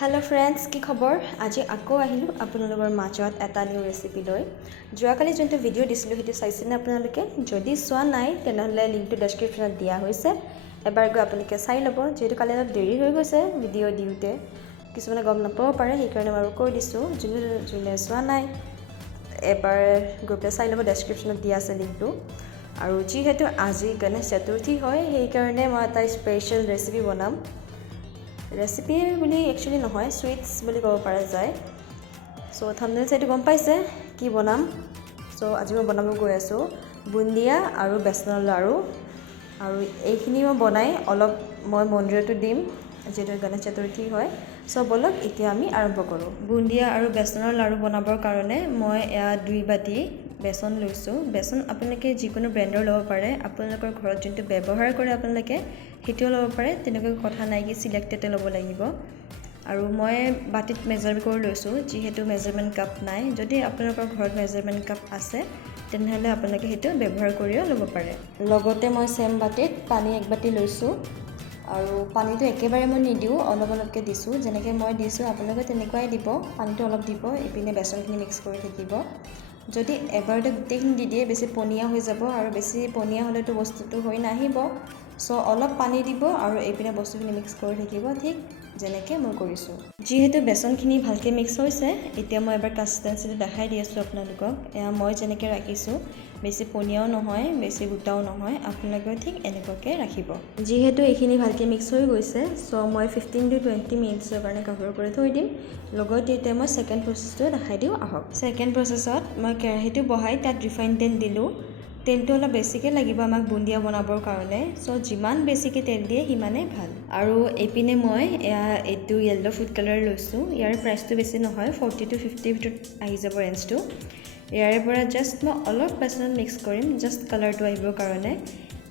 hello friends की खबर আজি আকৌ আহিলোঁ আপোনালোকৰ মাজত এটা নিউ ৰেচিপি লৈ যোৱাকালি যোনটো ভিডিঅ' দিছিলোঁ সেইটো চাইছেনে আপোনালোকে যদি চোৱা নাই তেনেহ'লে লিংকটো ডেছক্ৰিপশ্যনত দিয়া হৈছে এবাৰ গৈ আপোনালোকে চাই ল'ব যেহেতু কালি অলপ দেৰি হৈ গৈছে ভিডিঅ' দিওঁতে কিছুমানে গম নাপাব পাৰে সেইকাৰণে মই কৈ দিছোঁ যোনে চোৱা নাই এবাৰ গৈ পেলাই চাই ল'ব ডেছক্ৰিপশ্যনত দিয়া আছে লিংকটো আৰু যিহেতু আজি গণেশ চতুৰ্থী হয় সেইকাৰণে মই এটা স্পেচিয়েল ৰেচিপি বনাম ৰেচিপি বুলি একচুৱেলি নহয় সুইটছ বুলি ক'ব পৰা যায় চ' থাম্বনেল চাইটো গম পাইছে কি বনাম চ' আজি মই বনাব গৈ আছোঁ বুন্দিয়া আৰু বেচনৰ লাড়ু আৰু এইখিনি মই বনাই অলপ মই মন্দিৰতো দিম যেহেতু গণেশ চতুৰ্থী হয় চ' বলক এতিয়া আমি আৰম্ভ কৰোঁ বুন্দিয়া আৰু বেচনৰ লাড়ু বনাবৰ কাৰণে মই এয়া 2 বাটি বেচন লৈছোঁ বেচন আপোনালোকে যিকোনো ব্ৰেণ্ডৰ ল'ব পাৰে আপোনালোকৰ ঘৰত যোনটো ব্যৱহাৰ কৰে আপোনালোকে সেইটোও ল'ব পাৰে তেনেকৈ কথা নাই কি সিলেক্টেড ল'ব লাগিব আৰু মই বাটিত মেজাৰ কৰি লৈছোঁ যিহেতু মেজাৰমেণ্ট কাপ নাই যদি আপোনালোকৰ ঘৰত মেজাৰমেণ্ট কাপ আছে তেনেহ'লে আপোনালোকে সেইটো ব্যৱহাৰ কৰিও ল'ব পাৰে লগতে মই সেম বাটিত পানী 1 বাটি লৈছোঁ আৰু পানীটো একেবাৰে মই নিদিওঁ অলপ অলপকৈ দিছোঁ যেনেকৈ মই দিছোঁ আপোনালোকে তেনেকুৱাই দিব পানীটো অলপ দিব ইপিনে বেচনখিনি মিক্স কৰি থাকিব যদি এবাৰতে গোটেইখিনি দি দিয়ে বেছি পনীয়া হৈ যাব আৰু বেছি পনীয়া হ'লেতো বস্তুটো হৈ নাহিব চ' অলপ পানী দিব আৰু এইপিনে বস্তুখিনি মিক্স কৰি থাকিব ঠিক যেনেকৈ মই কৰিছোঁ যিহেতু বেচনখিনি ভালকৈ মিক্স হৈছে এতিয়া মই এবাৰ কনচিষ্টেঞ্চিটো দেখাই দি আছোঁ আপোনালোকক এয়া মই যেনেকৈ ৰাখিছোঁ বেছি পনীয়াও নহয় বেছি গোটাও নহয় আপোনালোকে ঠিক এনেকুৱাকৈ ৰাখিব যিহেতু এইখিনি ভালকৈ মিক্স হৈ গৈছে চ' মই 15 to 20 মিনিটছৰ কাৰণে কভাৰ কৰি থৈ দিম লগতে এতিয়া মই ছেকেণ্ড প্ৰচেছটো দেখাই দিওঁ আহক ছেকেণ্ড প্ৰচেছত মই কেৰাহীটো বহাই তাত ৰিফাইন তেল দিলোঁ তেলটো অলপ বেছিকৈ লাগিব আমাক বুন্দিয়া বনাবৰ কাৰণে চ' যিমান বেছিকৈ তেল দিয়ে সিমানেই ভাল আৰু এইপিনে মই এইটো য়েল্লো ফুড কালাৰ লৈছোঁ ইয়াৰ প্ৰাইচটো বেছি নহয় 40 to 50 ভিতৰত আহি যাব ৰেঞ্জটো ইয়াৰে পৰা জাষ্ট মই অলপ বেচনত মিক্স কৰিম জাষ্ট কালাৰটো আহিবৰ কাৰণে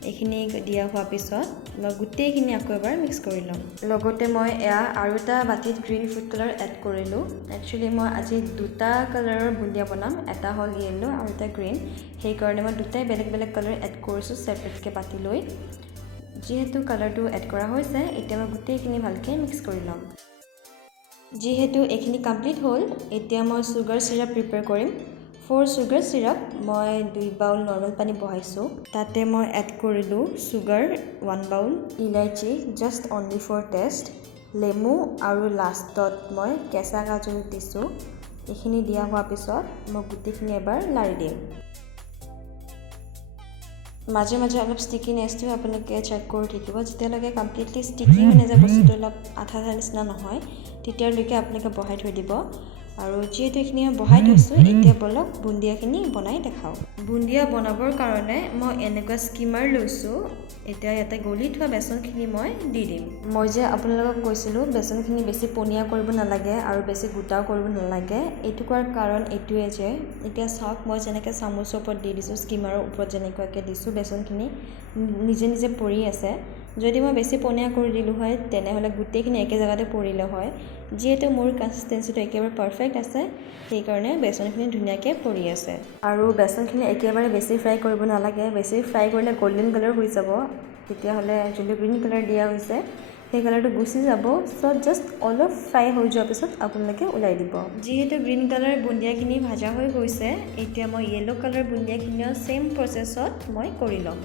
এইখিনি দিয়া হোৱাৰ পিছত মই গোটেইখিনি আকৌ এবাৰ মিক্স কৰি ল'ম লগতে মই আৰু এটা বাটিত গ্ৰীণ ফুড কালাৰ এড কৰিলোঁ একচুৱেলি মই আজি দুটা কালাৰৰ বুন্দিয়া বনাম এটা হ'ল য়েল্লো আৰু এটা গ্ৰীণ সেইকাৰণে মই দুটাই বেলেগ বেলেগ কালাৰ এড কৰিছোঁ ছেপাৰেটকৈ পাতি লৈ যিহেতু কালাৰটো এড কৰা হৈছে এতিয়া মই গোটেইখিনি ভালকৈ মিক্স কৰি ল'ম যিহেতু এইখিনি কমপ্লিট হ'ল এতিয়া মই চুগাৰ চিৰাপ প্ৰিপেয়াৰ কৰিম ফৰ চুগাৰ চিৰাপ মই 2 বাউল নৰ্মেল পানী বহাইছোঁ তাতে মই এড কৰিলোঁ চুগাৰ 1 বাউল ইলাইচি জাষ্ট অনলি ফৰ টেষ্ট লেমু আৰু লাষ্টত মই কেঁচা কাজু দিছোঁ এইখিনি দিয়া হোৱাৰ পিছত মই গোটেইখিনি এবাৰ লাৰি দিম মাজে মাজে অলপ ষ্টিকিনেছটো আপোনালোকে চেক কৰি থাকিব যেতিয়ালৈকে কমপ্লিটলি ষ্টিকি হৈ নাযায় বস্তুটো অলপ আঠা নিচিনা নহয় তেতিয়ালৈকে আপোনালোকে বহাই থৈ দিব আৰু যিহেতু এইখিনি মই বহাই থৈছোঁ এতিয়া বলক বুন্দিয়াখিনি বনাই দেখাওঁ বুন্দিয়া বনাবৰ কাৰণে মই এনেকুৱা স্কিমাৰ লৈছোঁ এতিয়া ইয়াতে গলি থোৱা বেচনখিনি মই দি দিম মই যে আপোনালোকক কৈছিলোঁ বেচনখিনি বেছি পনীয়া কৰিব নালাগে আৰু বেছি গোটাও কৰিব নালাগে এইটো কোৱাৰ কাৰণ এইটোৱে যে এতিয়া চাওক মই যেনেকৈ চামুচৰ ওপৰত দি দিছোঁ স্কিমাৰৰ ওপৰত যেনেকুৱাকৈ দিছোঁ বেচনখিনি নিজে নিজে পৰি আছে যদি মই বেছি পনীয়া কৰি দিলোঁ হয় তেনেহ'লে গোটেইখিনি একে জেগাতে পৰিলে হয় যিহেতু মোৰ কনচিষ্টেঞ্চিটো একেবাৰে পাৰফেক্ট আছে সেইকাৰণে বেচনখিনি ধুনীয়াকৈ পৰি আছে আৰু বেচনখিনি একেবাৰে বেছি ফ্ৰাই কৰিব নালাগে বেছি ফ্ৰাই কৰিলে গল্ডেন কালাৰ হৈ যাব তেতিয়াহ'লে যোনটো গ্ৰীণ কালাৰ দিয়া হৈছে সেই কালাৰটো গুচি যাব চ' জাষ্ট অলপ ফ্ৰাই হৈ যোৱাৰ পিছত আপোনালোকে ওলাই দিব যিহেতু গ্ৰীণ কালাৰ বুন্দিয়াখিনি ভাজা হৈ গৈছে এতিয়া মই য়েল্লো কালাৰ বুন্দিয়াখিনিও ছেইম প্ৰচেছত মই কৰি ল'ম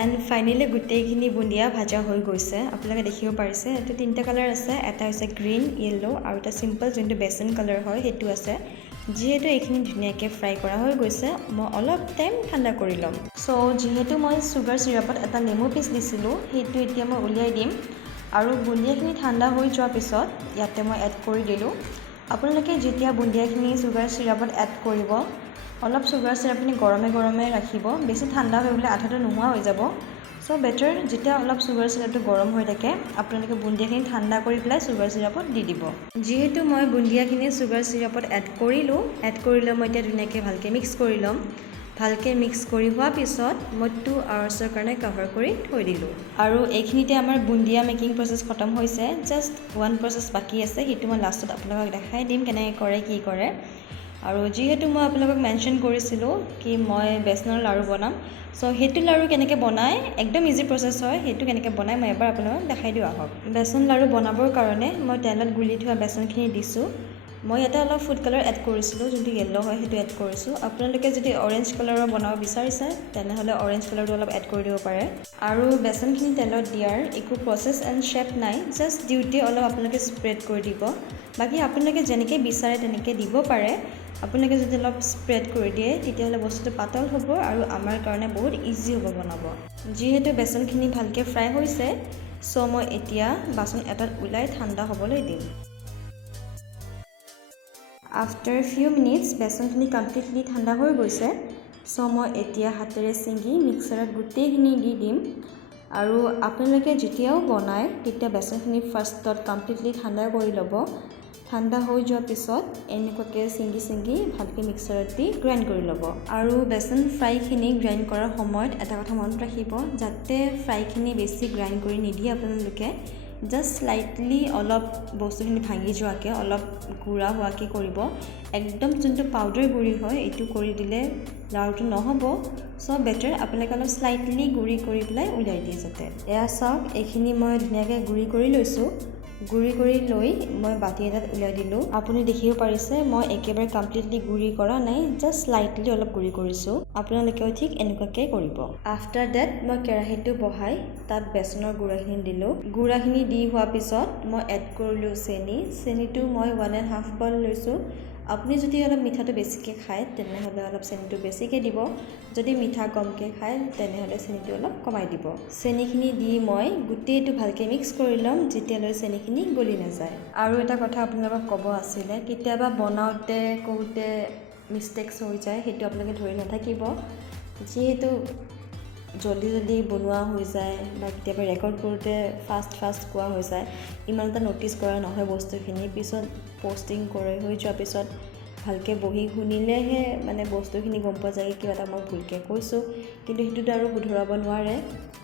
এণ্ড ফাইনেলি গোটেইখিনি বুন্দিয়া ভাজা হৈ গৈছে আপোনালোকে দেখিব পাৰিছে এইটো 3টা কালাৰ আছে এটা হৈছে গ্ৰীণ য়েল্লো আৰু এটা চিম্পল যোনটো বেচন কালাৰ হয় সেইটো আছে যিহেতু এইখিনি ধুনীয়াকৈ ফ্ৰাই কৰা হৈ গৈছে মই অলপ টাইম ঠাণ্ডা কৰি ল'ম চ' যিহেতু মই চুগাৰ চিৰাপত এটা নেমু পিচ দিছিলোঁ সেইটো এতিয়া মই উলিয়াই দিম আৰু বুন্দিয়াখিনি ঠাণ্ডা হৈ যোৱাৰ পিছত ইয়াতে মই এড কৰি দিলোঁ আপোনালোকে যেতিয়া বুন্দিয়াখিনি চুগাৰ চিৰাপত এড কৰিব অলপ চুগাৰ চিৰাপখিনি গৰমে গৰমে ৰাখিব বেছি ঠাণ্ডা হৈ গ'লে আঠাটো নোহোৱা হৈ যাব চ' সো বেটাৰ যেতিয়া অলপ চুগাৰ চিৰাপটো গৰম হৈ থাকে আপোনালোকে বুন্দিয়াখিনি ঠাণ্ডা কৰি পেলাই চুগাৰ চিৰাপত দি দিব যিহেতু মই বুন্দিয়াখিনি চুগাৰ চিৰাপত এড কৰি লৈ মই এতিয়া ধুনীয়াকৈ ভালকৈ মিক্স কৰি ল'ম ভালকৈ মিক্স কৰি হোৱা পিছত মই 2 আৱাৰ্ছৰ কাৰণে কভাৰ কৰি থৈ দিলোঁ আৰু এইখিনিতে আমাৰ বুন্দিয়া মেকিং প্ৰচেছ খতম হৈছে জাষ্ট 1 প্ৰচেছ বাকী আছে সেইটো মই লাষ্টত আপোনালোকক দেখাই দিম কেনেকৈ কৰে কি কৰে আৰু যেহেতু মই আপোনালোকক মেনশ্যন কৰিছিলোঁ কি মই বেচনৰ লাড়ু বনাম সো সেইটো লাড়ু কেনেকৈ বনায় একদম ইজি প্ৰচেছ হয় সেইটো কেনেকৈ বনায় মই এবাৰ আপোনালোকক দেখাই দিওঁ আহক বেচন লাড়ু বনাবৰ কাৰণে মই তেলত গুলি থোৱা বেচনখিনি দিছোঁ মই ইয়াতে অলপ ফুড কালাৰ এড কৰিছিলোঁ যোনটো য়েল্লো হয় সেইটো এড কৰিছোঁ আপোনালোকে যদি অৰেঞ্জ কালাৰৰ বনাব বিচাৰিছে তেনেহ'লে অৰেঞ্জ কালাৰটো অলপ এড কৰি দিব পাৰে আৰু বেচনখিনি তেলত দিয়াৰ একো প্ৰচেছ এণ্ড শ্বেপ নাই জাষ্ট দিওঁতে অলপ আপোনালোকে স্প্ৰেড কৰি দিব বাকী আপোনালোকে যেনেকৈ বিচাৰে তেনেকৈ দিব পাৰে আপোনালোকে যদি অলপ স্প্ৰেড কৰি দিয়ে তেতিয়াহ'লে বস্তুটো পাতল হ'ব আৰু আমাৰ কাৰণে বহুত ইজি হ'ব বনাব যিহেতু বেচনখিনি ভালকৈ ফ্ৰাই হৈছে সো মই এতিয়া বাচন এটাত ওলাই ঠাণ্ডা হ'বলৈ দিম আফটাৰ ফিউ মিনিটছ বেচনখিনি কমপ্লিটলি ঠাণ্ডা হৈ গৈছে সো মই এতিয়া হাতেৰে ছিঙি মিক্সাৰত গোটেইখিনি দি দিম আৰু আপোনালোকে যেতিয়াও বনায় তেতিয়া বেচনখিনি ফাৰ্ষ্টত কমপ্লিটলি ঠাণ্ডা কৰি ল'ব ঠাণ্ডা হৈ যোৱাৰ পিছত এনেকুৱাকৈ ছিঙি ভালকৈ মিক্সাৰত দি গ্ৰাইণ্ড কৰি ল'ব আৰু বেচন ফ্ৰাইখিনি গ্ৰাইণ্ড কৰাৰ সময়ত এটা কথা মনত ৰাখিব যাতে ফ্ৰাইখিনি বেছি গ্ৰাইণ্ড কৰি নিদিয়ে আপোনালোকে জাষ্ট স্লাইটলি অলপ বস্তুখিনি ভাঙি যোৱাকৈ অলপ গুড়া হোৱাকৈ কৰিব একদম যোনটো পাউডাৰ গুড়ি হয় এইটো কৰি দিলে লাড়ুটো নহ'ব সো বেটাৰ আপোনালোকে অলপ স্লাইটলি গুড়ি কৰি পেলাই উলিয়াই দিয়ে যাতে এয়া চাওক এইখিনি মই ধুনীয়াকৈ গুড়ি কৰি লৈছোঁ গুড়ি কৰি লৈ মই বাতি এটাত উলিয়াই দিলোঁ আপুনি দেখিব পাৰিছে মই একেবাৰে কমপ্লিটলি গুড়ি কৰা নাই জাষ্ট স্লাইটলি অলপ গুড়ি কৰিছোঁ আপোনালোকেও ঠিক এনেকুৱাকৈ কৰিব আফটাৰ ডেট মই কেৰাহীটো বহাই তাত বেচনৰ গুড়াখিনি দিলোঁ গুড়াখিনি দি হোৱাৰ পিছত মই এড কৰিলোঁ চেনিটো মই 1.5 বল লৈছোঁ আপুনি যদি অলপ মিঠাটো বেছিকৈ খায় তেনেহ'লে অলপ চেনিটো বেছিকৈ দিব যদি মিঠা কমকৈ খায় তেনেহ'লে চেনিটো অলপ কমাই দিব চেনিখিনি দি মই গোটেইটো ভালকৈ মিক্স কৰি ল'ম যেতিয়ালৈ চেনিখিনি গলি নাযায় আৰু এটা কথা আপোনালোকক ক'ব আছিলে কেতিয়াবা বনাওঁতে কওঁতে মিষ্টেকছ হৈ যায় সেইটো আপোনালোকে ধৰি নাথাকিব যিহেতু জলদি বনোৱা হৈ যায় বা কেতিয়াবা ৰেকৰ্ড কৰোঁতে ফাষ্ট কোৱা হৈ যায় ইমান এটা ন'টিছ কৰা নহয় বস্তুখিনি পিছত পষ্টিং কৰি হৈ যোৱাৰ পিছত ভালকৈ বহি শুনিলেহে মানে বস্তুখিনি গম পোৱা যায় কিবা এটা মই ভুলকৈ কৈছোঁ কিন্তু সেইটোতো আৰু শুধৰাব নোৱাৰে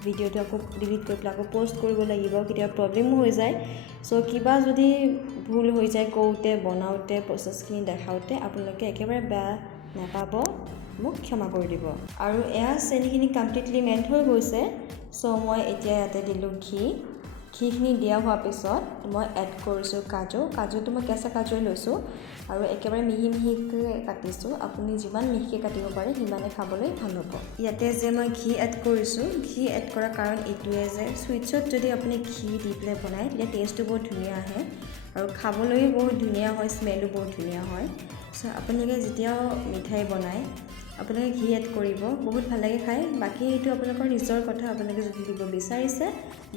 ভিডিঅ'টো আকৌ ডিলিট কৰি পেলাই আকৌ পষ্ট কৰিব লাগিব কেতিয়াবা প্ৰব্লেমো হৈ যায় চ' কিবা যদি ভুল হৈ যায় কওঁতে বনাওঁতে প্ৰচেছখিনি দেখাওঁতে আপোনালোকে একেবাৰে বেয়া নাপাব মোক ক্ষমা কৰি দিব আৰু এয়া চেনিখিনি কমপ্লিটলি মেল্ট হৈ গৈছে চ' মই এতিয়া ইয়াতে দিলোঁ ঘিখিনি দিয়া হোৱাৰ পিছত মই এড কৰিছোঁ কাজুটো মই কেঁচা কাজুৱে লৈছোঁ আৰু একেবাৰে মিহিকৈ কাটিছোঁ আপুনি যিমান মিহিকৈ কাটিব পাৰে সিমানে খাবলৈ ভাল হ'ব ইয়াতে যে মই ঘি এড কৰিছোঁ ঘি এড কৰাৰ কাৰণ এইটোৱে যে চুইটছত যদি আপুনি ঘি দি পেলাই বনায় তেতিয়া টেষ্টটো বহুত ধুনীয়া আহে আৰু খাবলৈও বহুত ধুনীয়া হয় স্মেলো বহুত ধুনীয়া হয় চ' আপোনালোকে যেতিয়াও মিঠাই বনায় আপোনালোকে ঘি এড কৰিব বহুত ভাল লাগে খাই বাকী এইটো আপোনালোকৰ নিজৰ কথা আপোনালোকে যদি দিব বিচাৰিছে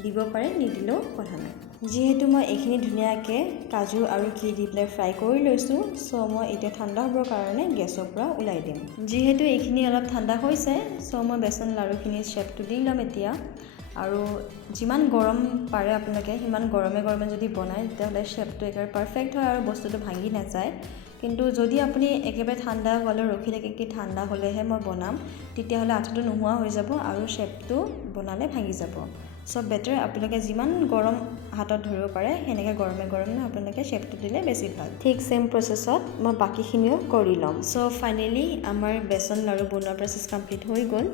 দিব পাৰে নিদিলেও কথা নাই যিহেতু মই এইখিনি ধুনীয়াকৈ কাজু আৰু ঘি দি পেলাই ফ্ৰাই কৰি লৈছোঁ চ' মই এতিয়া ঠাণ্ডা হ'বৰ কাৰণে গেছৰ পৰা ওলাই দিম যিহেতু এইখিনি অলপ ঠাণ্ডা হৈছে চ' মই বেচন লাড়ুখিনি শ্বেপটো দি ল'ম এতিয়া আৰু যিমান গৰম পাৰে আপোনালোকে সিমান গৰমে যদি বনায় তেতিয়াহ'লে শ্বেপটো একেবাৰে পাৰফেক্ট হয় আৰু বস্তুটো ভাঙি নাযায় কিন্তু যদি আপুনি একেবাৰে ঠাণ্ডা হ'লে ৰখি থাকে কি ঠাণ্ডা হ'লেহে মই বনাম তেতিয়াহ'লে আঠাটো নোহোৱা হৈ যাব আৰু শ্বেপটো বনালে ভাঙি যাব চ' বেটাৰ আপোনালোকে যিমান গৰম হাতত ধৰিব পাৰে সেনেকৈ গৰমে আপোনালোকে শ্বেপটো দিলে বেছি ভাল ঠিক চেম প্ৰচেছত মই বাকীখিনিও কৰি ল'ম চ' ফাইনেলি আমাৰ বেচন লাড়ু বনোৱাৰ প্ৰচেছ কমপ্লিট হৈ গ'ল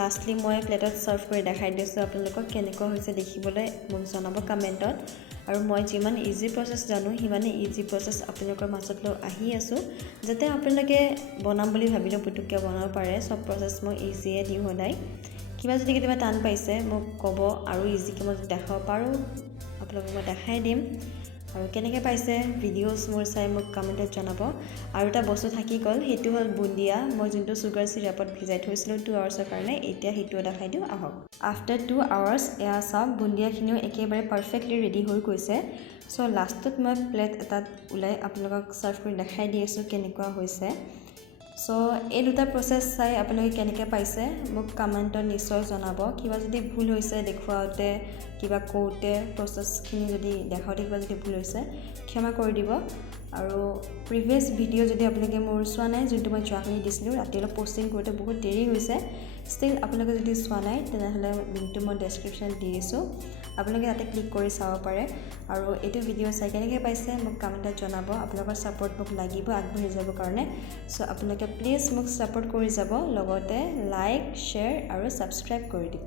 লাষ্টলি মই প্লেটত ছাৰ্ভ কৰি দেখাই দিছোঁ আপোনালোকক কেনেকুৱা হৈছে দেখিবলৈ মোক জনাব কমেণ্টত আৰু মই যিমান ইজি প্ৰচেছ জানো সিমানেই ইজি প্ৰচেছ আপোনালোকৰ মাজত লৈ আহি আছোঁ যাতে আপোনালোকে বনাম বুলি ভাবিলেও পুটুককৈ বনাব পাৰে চব প্ৰচেছ মই ইজিয়ে দিওঁ সদায় কিবা যদি কেতিয়াবা টান পাইছে মোক ক'ব আৰু ইজিকৈ মই দেখাব পাৰোঁ আপোনালোকক মই দেখাই দিম আৰু কেনেকৈ পাইছে ভিডিঅ'ছ মোৰ চাই মোক কমেণ্টত জনাব আৰু এটা বস্তু থাকি গ'ল সেইটো হ'ল বুন্দিয়া মই যোনটো চুগাৰ চিৰাপত ভিজাই থৈছিলোঁ 2 আৱাৰ্ছৰ কাৰণে এতিয়া সেইটোও দেখাই দিওঁ আহক আফটাৰ 2 আৱাৰ্ছ এয়া চাওক বুন্দিয়াখিনিও একেবাৰে পাৰফেক্টলি ৰেডি হৈ গৈছে চ' লাষ্টত মই প্লেট এটাত ওলাই আপোনালোকক ছাৰ্ভ কৰি দেখাই দি আছোঁ কেনেকুৱা হৈছে সো এই দুটা প্ৰচেছ চাই আপোনালোকে কেনেকৈ পাইছে মোক কমেণ্টত নিশ্চয় জনাব কিবা যদি ভুল হৈছে দেখুৱাওঁতে কিবা কওঁতে প্ৰচেছখিনি যদি দেখাওঁতে কিবা যদি ভুল হৈছে ক্ষমা কৰি দিব আৰু প্ৰিভিয়াছ ভিডিঅ' যদি আপোনালোকে মোৰ চোৱা নাই যোনটো মই যোৱাকালি দিছিলোঁ ৰাতি অলপ পষ্টিং কৰোঁতে বহুত দেৰি হৈছে ষ্টিল আপোনালোকে যদি চোৱা নাই তেনেহ'লে লিংকটো মই ডেছক্ৰিপশ্যনত দি দিছোঁ আপোনালোকে তাতে ক্লিক কৰি চাব পাৰে আৰু এইটো ভিডিঅ' চাই কেনেকৈ পাইছে মোক কমেণ্টত জনাব আপোনালোকৰ ছাপোৰ্ট মোক লাগিব আগবাঢ়ি যাবৰ কাৰণে চ' আপোনালোকে প্লিজ মোক ছাপোৰ্ট কৰি যাব লগতে লাইক শ্বেয়াৰ আৰু ছাবস্ক্ৰাইব কৰি দিব